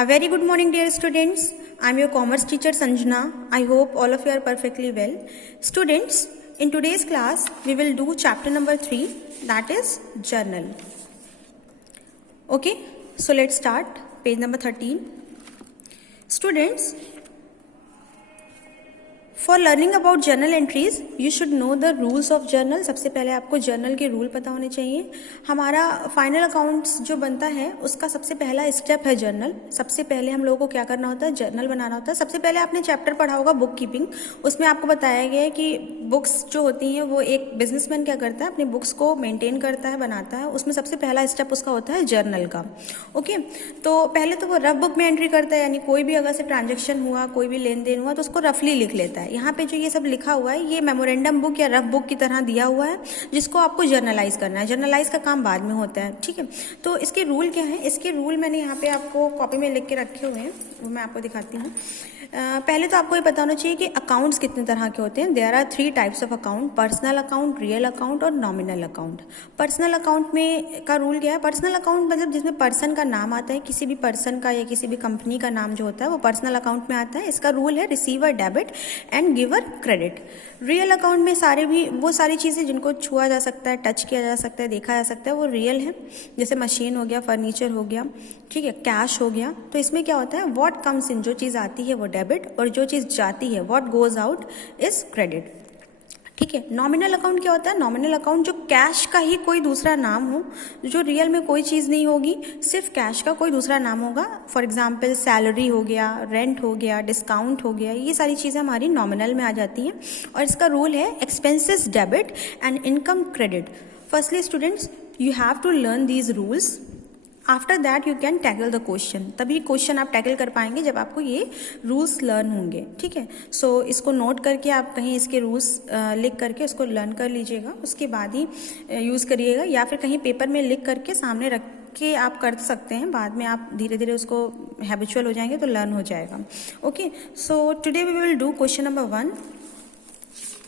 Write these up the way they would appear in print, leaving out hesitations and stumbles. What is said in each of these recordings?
A very good morning, dear students. I am your commerce teacher Sanjana. I hope all of you are perfectly well. Students, in today's class, we will do chapter number 3, that is journal. Okay, so let's start. Page number 13. Students, for learning about journal entries you should know the rules of journal. सबसे पहले आपको journal के rule पता होने चाहिए. हमारा final accounts जो बनता है उसका सबसे पहला स्टेप है जर्नल. सबसे पहले हम लोगों को क्या करना होता है, जर्नल बनाना होता है. सबसे पहले आपने चैप्टर पढ़ा होगा बुक कीपिंग. उसमें आपको बताया गया है कि बुक्स जो होती हैं वो एक बिजनेसमैन क्या करता है, अपनी बुक्स को मेंटेन करता है, बनाता है. उसमें सबसे पहला स्टेप उसका होता है जर्नल का. ओके, तो पहले तो वो रफ बुक में एंट्री करता है, यानी कोई भी अगर से ट्रांजेक्शन हुआ, कोई भी लेन देन हुआ तो उसको रफली लिख लेता है. यहाँ पे जो ये सब लिखा हुआ है ये मेमोरेंडम बुक या रफ बुक की तरह दिया हुआ है जिसको आपको जर्नलाइज करना है. जर्नलाइज का काम बाद में होता है. ठीक है, तो इसके रूल क्या है, इसके रूल मैंने यहाँ पे आपको कॉपी में लिख के रखे हुए हैं, वो मैं आपको दिखाती हूँ. पहले तो आपको ये पता होना चाहिए कि अकाउंट्स कितने तरह के होते हैं. There are 3 types of account, personal account, real account और नॉमिनल अकाउंट. पर्सनल अकाउंट में का रूल क्या है, पर्सनल अकाउंट मतलब जिसमें पर्सन का नाम आता है, किसी भी पर्सन का या किसी भी कंपनी का नाम जो होता है वो पर्सनल अकाउंट में आता है. इसका रूल है receiver debit and giver credit. Real account में वो सारी चीज़ें जिनको छुआ जा सकता है, टच किया जा सकता है, देखा जा सकता है, वो रियल है. जैसे मशीन हो गया, फर्नीचर हो गया, ठीक है, कैश हो गया. तो इसमें क्या होता है, व्हाट कम्स इन, जो चीज़ आती है वो डेबिट और जो चीज़ जाती है what goes out is credit. ठीक है. नॉमिनल अकाउंट क्या होता है, नॉमिनल अकाउंट जो कैश का ही कोई दूसरा नाम हो, जो रियल में कोई चीज़ नहीं होगी, सिर्फ कैश का कोई दूसरा नाम होगा. फॉर एग्जांपल सैलरी हो गया, रेंट हो गया, डिस्काउंट हो गया, ये सारी चीज़ें हमारी नॉमिनल में आ जाती हैं. और इसका रूल है expenses debit and income credit. Firstly students you have to learn these rules. After that you can tackle the question. तभी क्वेश्चन आप टैकल कर पाएंगे जब आपको ये रूल्स लर्न होंगे. ठीक है, सो इसको नोट करके आप कहीं इसके रूल्स लिख करके उसको लर्न कर लीजिएगा, उसके बाद ही यूज़ करिएगा, या फिर कहीं पेपर में लिख करके सामने रख के आप कर सकते हैं. बाद में आप धीरे धीरे उसको हैबिचुअल हो जाएंगे तो लर्न हो जाएगा. Okay, so today we will do question number 1.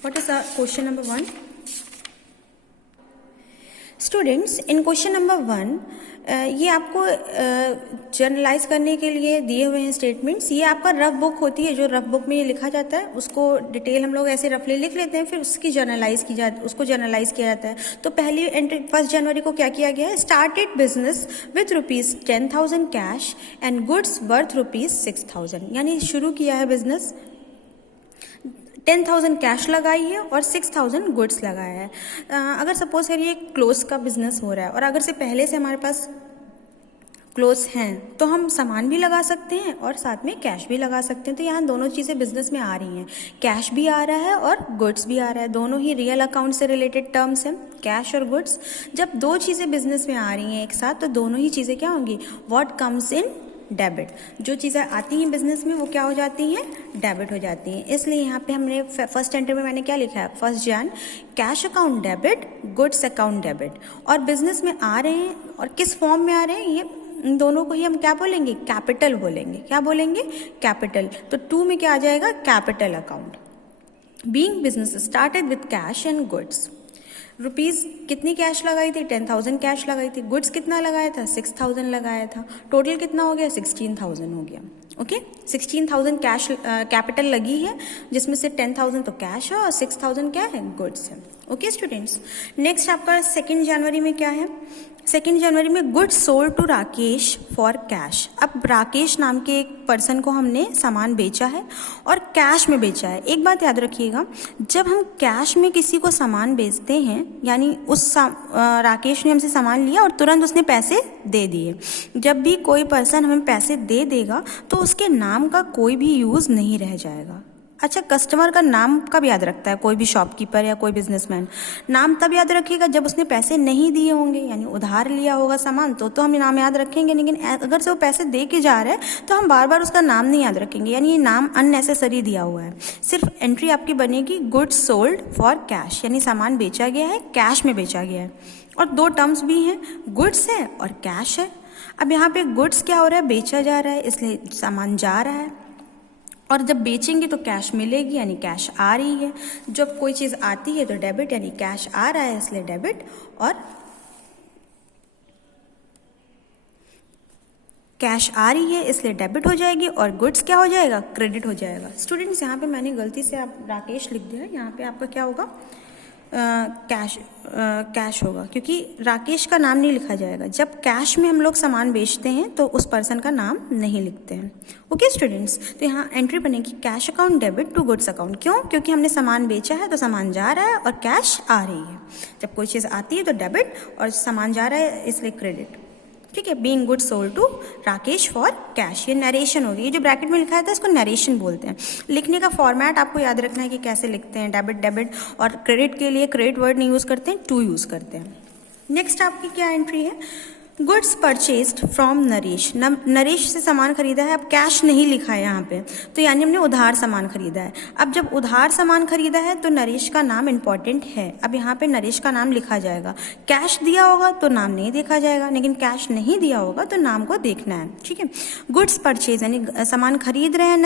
What is question number 1? Students, in question number 1 ये आपको जर्नलाइज करने के लिए दिए हुए हैं स्टेटमेंट्स. ये आपका रफ बुक होती है, जो रफ बुक में ये लिखा जाता है उसको डिटेल हम लोग ऐसे रफली लिख लेते हैं, फिर उसको जर्नलाइज किया जाता है. तो पहली एंट्री 1 जनवरी को क्या किया गया है, started business with ₹10,000 cash and goods worth ₹6,000. यानी शुरू किया है बिजनेस, 10,000 कैश लगाई है और 6,000 गुड्स लगाया है. अगर सपोज करिए क्लोथ का बिजनेस हो रहा है और अगर से पहले से हमारे पास क्लोथ्स हैं तो हम सामान भी लगा सकते हैं और साथ में कैश भी लगा सकते हैं. तो यहाँ दोनों चीज़ें बिजनेस में आ रही हैं, कैश भी आ रहा है और गुड्स भी आ रहा है. दोनों ही रियल अकाउंट से रिलेटेड टर्म्स हैं, कैश और गुड्स. जब दो चीज़ें बिजनेस में आ रही हैं एक साथ तो दोनों ही चीज़ें क्या होंगी, व्हाट कम्स इन डेबिट. जो चीज़ें आती हैं बिजनेस में वो क्या हो जाती हैं, डेबिट हो जाती हैं. इसलिए यहाँ पे हमने फर्स्ट एंट्री में मैंने क्या लिखा है, 1 जन cash account debit, goods account debit. और बिजनेस में आ रहे हैं और किस फॉर्म में आ रहे हैं, ये इन दोनों को ही हम क्या बोलेंगे, कैपिटल बोलेंगे. क्या बोलेंगे, कैपिटल. तो 2 में क्या आ जाएगा, capital account. Being business started with cash and goods. Rupees कितनी कैश लगाई थी, 10,000 कैश लगाई थी. गुड्स कितना लगाया था, 6,000 लगाया था. टोटल कितना हो गया, 16,000 हो गया. ओके, 16,000 कैश कैपिटल लगी है, जिसमें से 10,000 तो कैश है और 6,000 क्या है, गुड्स है. ओके स्टूडेंट्स, नेक्स्ट आपका 2 जनवरी में क्या है, 2 जनवरी में goods sold to Rakesh for cash. अब राकेश नाम के एक पर्सन को हमने सामान बेचा है और कैश में बेचा है. एक बात याद रखिएगा, जब हम कैश में किसी को सामान बेचते हैं यानी राकेश ने हमसे सामान लिया और तुरंत उसने पैसे दे दिए. जब भी कोई पर्सन हमें पैसे दे देगा तो उसके नाम का कोई भी यूज़ नहीं रह जाएगा. अच्छा, कस्टमर का नाम कब याद रखता है कोई भी शॉपकीपर या कोई बिजनेसमैन, नाम तब याद रखेगा जब उसने पैसे नहीं दिए होंगे, यानी उधार लिया होगा सामान तो हम नाम याद रखेंगे. लेकिन अगर से वो पैसे दे के जा रहा है तो हम बार बार उसका नाम नहीं याद रखेंगे, यानी ये नाम अननेसेसरी दिया हुआ है. सिर्फ एंट्री आपकी बनेगी गुड्स सोल्ड फॉर कैश, यानी सामान बेचा गया है, कैश में बेचा गया है. और 2 टर्म्स भी हैं, गुड्स है और कैश है. अब यहाँ पे गुड्स क्या हो रहा है, बेचा जा रहा है इसलिए सामान जा रहा है, और जब बेचेंगे तो कैश मिलेगी यानी कैश आ रही है. जब कोई चीज़ आती है तो डेबिट, यानी कैश आ रहा है इसलिए डेबिट. और कैश आ रही है इसलिए डेबिट हो जाएगी और गुड्स क्या हो जाएगा, क्रेडिट हो जाएगा। स्टूडेंट्स यहाँ पे मैंने गलती से आप राकेश लिख दिया है, यहाँ पे आपका क्या होगा, कैश होगा, क्योंकि राकेश का नाम नहीं लिखा जाएगा। जब कैश में हम लोग सामान बेचते हैं तो उस पर्सन का नाम नहीं लिखते हैं। ओके स्टूडेंट्स, तो यहाँ एंट्री बनेगी cash account debit to goods account. क्यों? क्योंकि हमने सामान बेचा है तो सामान जा रहा है और कैश आ रही है। जब कोई चीज़ आती है तो डेबिट और सामान जा रहा है इसलिए क्रेडिट। ठीक है, being goods sold to Rakesh for cash, ये नरेशन होगी। ये जो ब्रैकेट में लिखा था इसको नरेशन बोलते हैं। लिखने का फॉर्मेट आपको याद रखना है कि कैसे लिखते हैं, डेबिट डेबिट, और क्रेडिट के लिए क्रेडिट वर्ड नहीं यूज़ करते हैं, टू यूज़ करते हैं। नेक्स्ट आपकी क्या एंट्री है, goods purchased from Naresh. Naresh से सामान खरीदा है, अब कैश नहीं लिखा है यहाँ पे, तो यानी हमने उधार सामान खरीदा है। अब जब उधार सामान खरीदा है तो नरेश का नाम इंपॉर्टेंट है। अब यहाँ पे नरेश का नाम लिखा जाएगा। कैश दिया होगा तो नाम नहीं देखा जाएगा, लेकिन कैश नहीं दिया होगा तो नाम को देखना है। ठीक है, गुड्स परचेज यानी सामान खरीद रहे हैं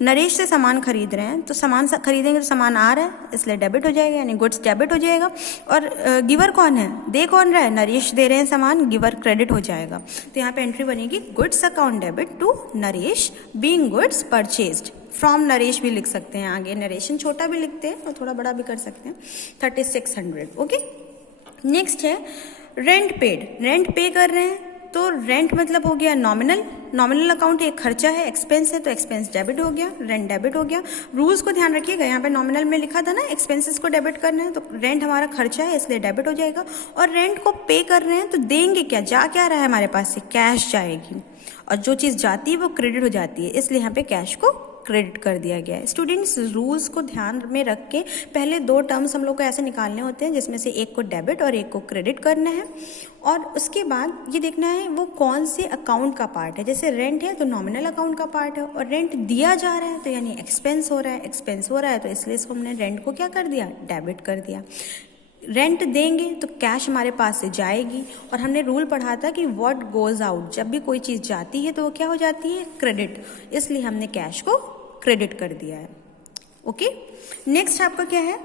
नरेश से सामान खरीद रहे हैं, तो सामान खरीदेंगे तो सामान आ रहा है इसलिए डेबिट हो जाएगा, यानी गुड्स डेबिट हो जाएगा। और गिवर कौन है, दे कौन रहा है, नरेश दे रहे हैं सामान, गिवर क्रेडिट हो जाएगा। तो यहाँ पे एंट्री बनेगी goods account debit to Naresh being goods purchased from Naresh भी लिख सकते हैं आगे, नरेशन छोटा भी लिखते हैं और थोड़ा बड़ा भी कर सकते हैं, 3600। ओके, नेक्स्ट है रेंट पेड। रेंट पे कर रहे हैं तो रेंट मतलब हो गया नॉमिनल अकाउंट, एक खर्चा है, एक्सपेंस है तो एक्सपेंस डेबिट हो गया, रेंट डेबिट हो गया। रूल्स को ध्यान रखिएगा, यहाँ पे नॉमिनल में लिखा था ना एक्सपेंसेस को डेबिट करना है, तो रेंट हमारा खर्चा है इसलिए डेबिट हो जाएगा। और रेंट को पे कर रहे हैं तो देंगे क्या, जा क्या रहा है हमारे पास से, कैश जाएगी, और जो चीज़ जाती है वो क्रेडिट हो जाती है, इसलिए यहाँ पे कैश को क्रेडिट कर दिया गया है। स्टूडेंट्स, रूल्स को ध्यान में रख के पहले दो टर्म्स हम लोग को ऐसे निकालने होते हैं जिसमें से एक को डेबिट और एक को क्रेडिट करना है, और उसके बाद ये देखना है वो कौन से अकाउंट का पार्ट है। जैसे रेंट है तो नॉमिनल अकाउंट का पार्ट है, और रेंट दिया जा रहा है तो यानी एक्सपेंस हो रहा है तो इसलिए इसको हमने रेंट को क्या कर दिया, डेबिट कर दिया। रेंट देंगे तो कैश हमारे पास से जाएगी, और हमने रूल पढ़ा था कि व्हाट गोज आउट, जब भी कोई चीज़ जाती है तो वो क्या हो जाती है, क्रेडिट, इसलिए हमने कैश को क्रेडिट कर दिया है। ओके, नेक्स्ट आपका क्या है,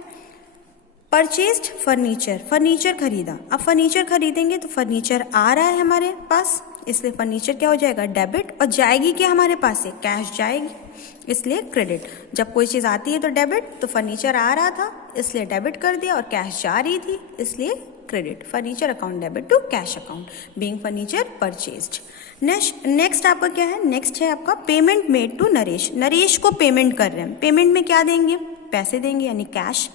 परचेस्ड फर्नीचर खरीदा। अब फर्नीचर खरीदेंगे तो फर्नीचर आ रहा है हमारे पास, इसलिए फर्नीचर क्या हो जाएगा, डेबिट, और जाएगी क्या हमारे पास से, कैश जाएगी, इसलिए क्रेडिट। जब कोई चीज़ आती है तो डेबिट, तो फर्नीचर आ रहा था इसलिए डेबिट कर दिया, और कैश जा रही थी इसलिए credit. Furniture account debit to cash account being furniture purchased. Next आपका क्या है, नेक्स्ट है आपका पेमेंट मेड टू नरेश को पेमेंट कर रहे हैं। पेमेंट में क्या देंगे, पैसे देंगे यानी कैश।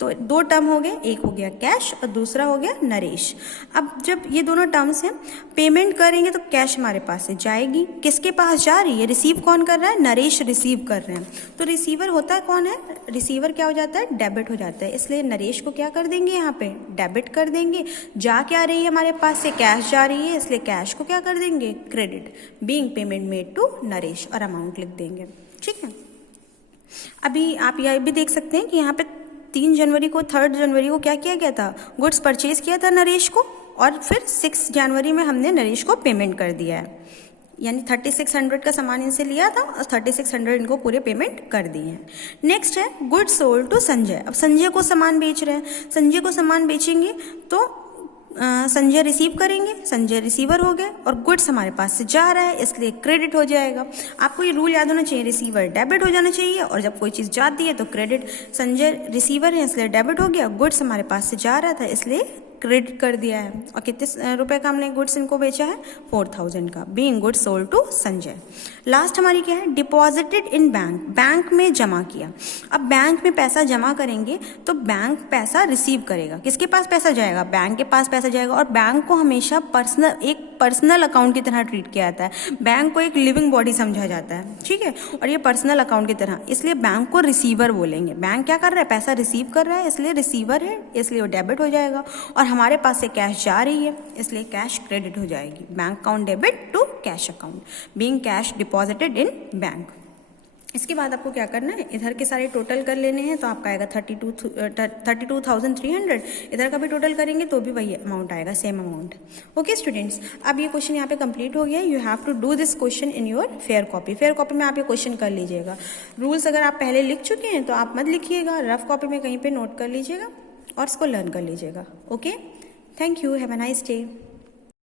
तो दो टर्म हो गए, एक हो गया कैश और दूसरा हो गया नरेश। अब जब ये दोनों टर्म्स हैं, पेमेंट करेंगे तो कैश हमारे पास से जाएगी, किसके पास जा रही है, रिसीव कौन कर रहा है, नरेश रिसीव कर रहे हैं। तो रिसीवर होता है कौन है, रिसीवर क्या हो जाता है, डेबिट हो जाता है, इसलिए नरेश को क्या कर देंगे, यहाँ पे डेबिट कर देंगे। जा क्या रही है हमारे पास से, कैश जा रही है, इसलिए कैश को क्या कर देंगे, credit, being payment made to Naresh, और अमाउंट लिख देंगे। ठीक है, अभी आप यह भी देख सकते हैं कि यहाँ पे 3 जनवरी को 3 जनवरी को क्या किया गया था, गुड्स परचेज किया था नरेश को, और फिर 6 जनवरी में हमने नरेश को पेमेंट कर दिया है, यानी 3600 का सामान इनसे लिया था और 3600 इनको पूरे पेमेंट कर दिए हैं। नेक्स्ट है गुड्स सोल्ड टू संजय। अब संजय को सामान बेच रहे हैं, संजय को सामान बेचेंगे तो संजय रिसीव करेंगे, संजय रिसीवर हो गए, और गुड्स हमारे पास से जा रहा है इसलिए क्रेडिट हो जाएगा। आपको ये रूल याद होना चाहिए, रिसीवर डेबिट हो जाना चाहिए, और जब कोई चीज़ जाती है तो क्रेडिट। संजय रिसीवर है इसलिए डेबिट हो गया, गुड्स हमारे पास से जा रहा था इसलिए क्रेडिट कर दिया है। और कितने रुपए का हमने गुड्स इनको बेचा है, 4000 का, being goods sold to Sanjay. Last हमारी क्या है, डिपॉजिटेड इन बैंक, बैंक में जमा किया। अब बैंक में पैसा जमा करेंगे तो बैंक पैसा रिसीव करेगा, किसके पास पैसा जाएगा, बैंक के पास पैसा जाएगा। और बैंक को हमेशा एक पर्सनल अकाउंट की तरह ट्रीट किया जाता है, बैंक को एक लिविंग बॉडी समझा जाता है। ठीक है, और ये पर्सनल अकाउंट की तरह, इसलिए बैंक को रिसीवर बोलेंगे। बैंक क्या कर रहा है, पैसा रिसीव कर रहा है इसलिए रिसीवर है, इसलिए वो डेबिट हो जाएगा, और हमारे पास से कैश जा रही है इसलिए कैश क्रेडिट हो जाएगी, bank account debit to cash account, being cash deposited in bank. इसके बाद आपको क्या करना है, इधर के सारे टोटल कर लेने हैं, तो आपका आएगा 32,300। इधर का भी टोटल करेंगे तो भी वही अमाउंट आएगा, सेम अमाउंट। ओके स्टूडेंट्स, अब ये क्वेश्चन यहाँ पे कंप्लीट हो गया। You have to do this question in your fair copy. Fair copy में आप ये क्वेश्चन कर लीजिएगा। रूल्स अगर आप पहले लिख चुके हैं तो आप मत लिखिएगा, रफ कॉपी में कहीं पर नोट कर लीजिएगा और इसको लर्न कर लीजिएगा। Okay, thank you, have a nice day.